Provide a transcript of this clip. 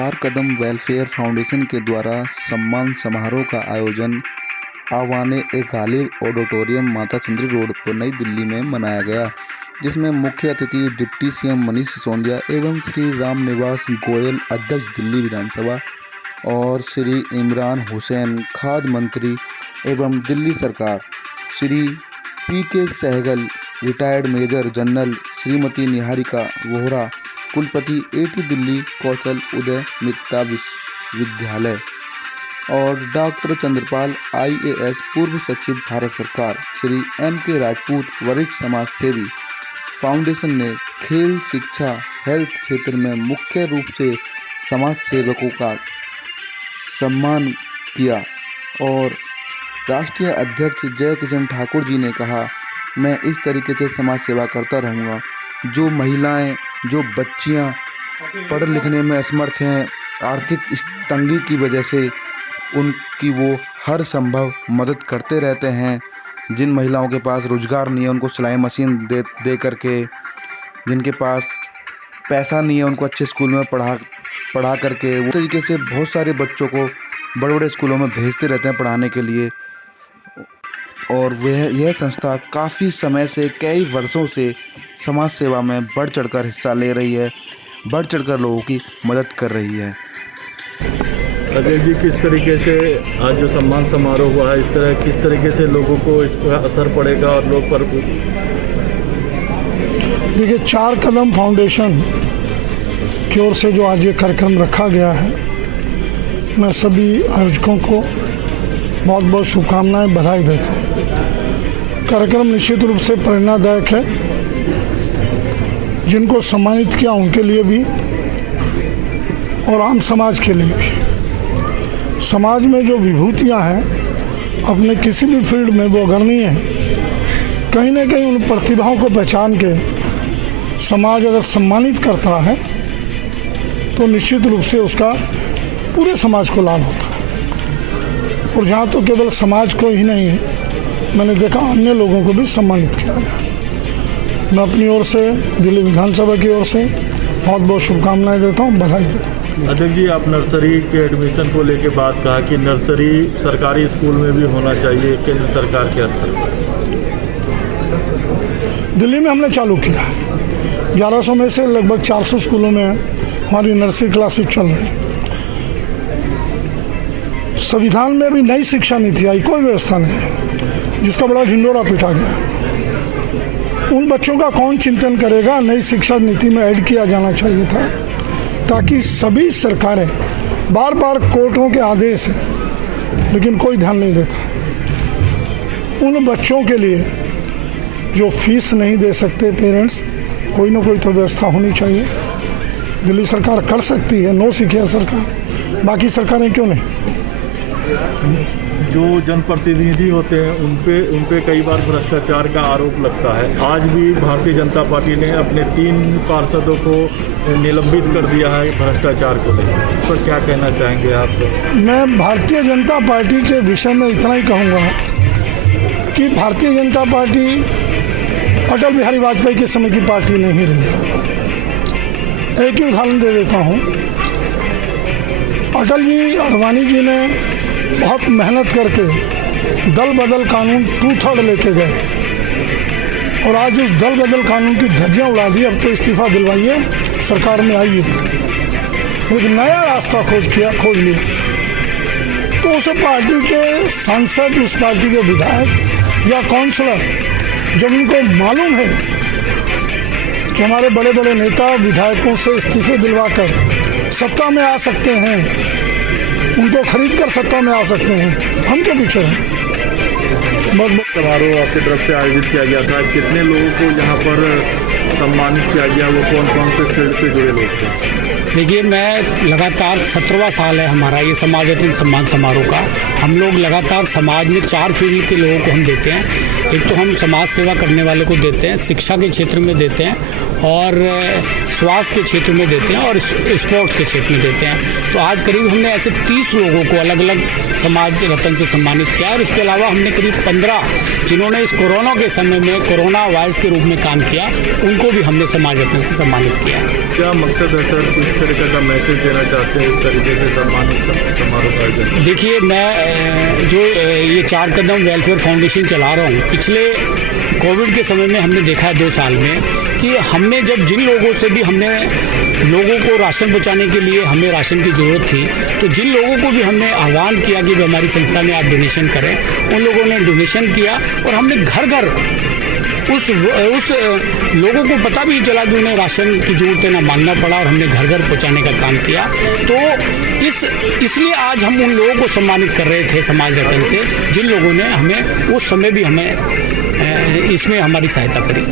चार कदम welfare foundation के द्वारा सम्मान समारोह का आयोजन आवाने गालिब ऑडिटोरियम माता चंद्री रोड पर नई दिल्ली में मनाया गया, जिसमें मुख्य अतिथि डिप्टी सीएम मनीष सिसोदिया एवं श्री राम निवास गोयल अध्यक्ष दिल्ली विधानसभा और श्री इमरान हुसैन खाद्य मंत्री एवं दिल्ली सरकार, Shri P K. Sehgal retired major general, Shrimati Niharika Vohra कुलपति एटी दिल्ली कौशल उदय मित्ता विश्वविद्यालय और डॉक्टर चंद्रपाल IAS पूर्व सचिव भारत सरकार, श्री M.K. राजपूत वरिष्ठ समाज सेवी। फाउंडेशन ने खेल, शिक्षा, हेल्थ क्षेत्र में मुख्य रूप से समाज सेवकों का सम्मान किया और राष्ट्रीय अध्यक्ष जय किशन ठाकुर जी ने कहा, मैं इस तरीके से समाज सेवा करता रहूँगा। जो महिलाएं, जो बच्चियां पढ़ लिखने में असमर्थ हैं, आर्थिक तंगी की वजह से उनकी वो हर संभव मदद करते रहते हैं। जिन महिलाओं के पास रोज़गार नहीं है उनको सिलाई मशीन दे करके, जिनके पास पैसा नहीं है उनको अच्छे स्कूल में पढ़ा करके, वो तरीके से बहुत सारे बच्चों को बड़े बड़े स्कूलों में भेजते रहते हैं पढ़ाने के लिए। और यह संस्था काफ़ी समय से, कई वर्षों से समाज सेवा में बढ़ चढ़कर हिस्सा ले रही है, बढ़ चढ़कर लोगों की मदद कर रही है। अजय जी, किस तरीके से आज जो सम्मान समारोह हुआ है, किस तरीके से लोगों को इस पर असर पड़ेगा और लोग पर? देखिए, चार कदम फाउंडेशन की ओर से जो आज ये कार्यक्रम रखा गया है, मैं सभी आयोजकों को बहुत बहुत शुभकामनाएं, बधाई देता हूँ। कार्यक्रम निश्चित रूप से प्रेरणादायक है। जिनको सम्मानित किया उनके लिए भी और आम समाज के लिए भी। समाज में जो विभूतियाँ हैं अपने किसी भी फील्ड में वो अग्रणी हैं, कहीं ना कहीं उन प्रतिभाओं को पहचान के समाज अगर सम्मानित करता है तो निश्चित रूप से उसका पूरे समाज को लाभ होता है। और जहाँ तो केवल समाज को ही नहीं, मैंने देखा अन्य लोगों को भी सम्मानित किया गया। मैं अपनी ओर से दिल्ली विधानसभा की ओर से बहुत बहुत शुभकामनाएं देता हूँ, बधाई देता हूँ। अध्यक्ष जी, आप नर्सरी के एडमिशन को लेकर बात कहा कि नर्सरी सरकारी स्कूल में भी होना चाहिए, केंद्र सरकार के स्तर पर। दिल्ली में हमने चालू किया, 1100 में से लगभग 400 स्कूलों में हमारी नर्सरी क्लासेस चल रही। संविधान में अभी नई शिक्षा नीति आई, कोई व्यवस्था नहीं, जिसका बड़ा ढिंडोरा पीटा गया। उन बच्चों का कौन चिंतन करेगा? नई शिक्षा नीति में ऐड किया जाना चाहिए था, ताकि सभी सरकारें, बार बार कोर्टों के आदेश हैं लेकिन कोई ध्यान नहीं देता। उन बच्चों के लिए जो फीस नहीं दे सकते पेरेंट्स, कोई ना कोई तो व्यवस्था होनी चाहिए। दिल्ली सरकार कर सकती है, नो सिखिया सरकार, बाकी सरकारें क्यों नहीं? जो जनप्रतिनिधि होते हैं उन पे कई बार भ्रष्टाचार का आरोप लगता है। आज भी भारतीय जनता पार्टी ने अपने 3 पार्षदों को निलंबित कर दिया है भ्रष्टाचार को लेकर। इस पर क्या कहना चाहेंगे आप? मैं भारतीय जनता पार्टी के विषय में इतना ही कहूँगा कि भारतीय जनता पार्टी अटल बिहारी वाजपेयी के समय की पार्टी नहीं रही। एक ही उदाहरण दे देता हूँ। अटल जी, आडवाणी जी ने बहुत मेहनत करके दल बदल कानून 2/3 लेके गए और आज उस दल बदल कानून की धज्जियां उड़ा दी। अब तो इस्तीफा दिलवाइए, सरकार में आइए, एक नया रास्ता खोज लिया। तो उस पार्टी के सांसद, उस पार्टी के विधायक या काउंसलर, जब उनको मालूम है कि हमारे बड़े बड़े नेता विधायकों से इस्तीफे दिलवाकर सत्ता में आ सकते हैं, उनको खरीद कर सत्ता में आ सकते हैं, हम क्या पीछे हैं? बहुत समारोह आपकी तरफ से आयोजित किया गया था, कितने लोगों को यहाँ पर सम्मानित किया गया? वो कौन कौन से फील्ड से जुड़े लोग थे? देखिए, मैं लगातार 17वां साल है हमारा ये समाज रत्न सम्मान समारोह का। हम लोग लगातार समाज में 4 फील्ड के लोगों को हम देते हैं। एक तो हम समाज सेवा करने वाले को देते हैं, शिक्षा के क्षेत्र में देते हैं और स्वास्थ्य के क्षेत्र में देते हैं और स्पोर्ट्स के क्षेत्र में देते हैं। तो आज करीब हमने ऐसे 30 लोगों को अलग अलग समाज रत्न से सम्मानित किया और इसके अलावा हमने करीब 15 जिन्होंने इस कोरोना के समय में कोरोना वायरस के रूप में काम किया, उनको भी हमने समाज रत्न से सम्मानित किया। क्या मकसद है सर? तरीके का मैसेज देना चाहते हैं इस तरीके से सम्मानित समारोह का आयोजन? देखिए, मैं जो ये 4 कदम वेलफेयर फाउंडेशन चला रहा हूँ, पिछले कोविड के समय में हमने देखा है 2 साल में कि हमने जब जिन लोगों से भी हमने लोगों को राशन पहुँचाने के लिए हमें राशन की ज़रूरत थी, तो जिन लोगों को भी हमने आह्वान किया कि हमारी संस्था में आप डोनेशन करें, उन लोगों ने डोनेशन किया और हमने घर घर उस लोगों को पता भी चला कि उन्हें राशन की ज़रूरत है ना मांगना पड़ा, और हमने घर घर पहुँचाने का काम किया। तो इसलिए आज हम उन लोगों को सम्मानित कर रहे थे समाज रत्न से, जिन लोगों ने हमें उस समय भी हमें इसमें हमारी सहायता करी।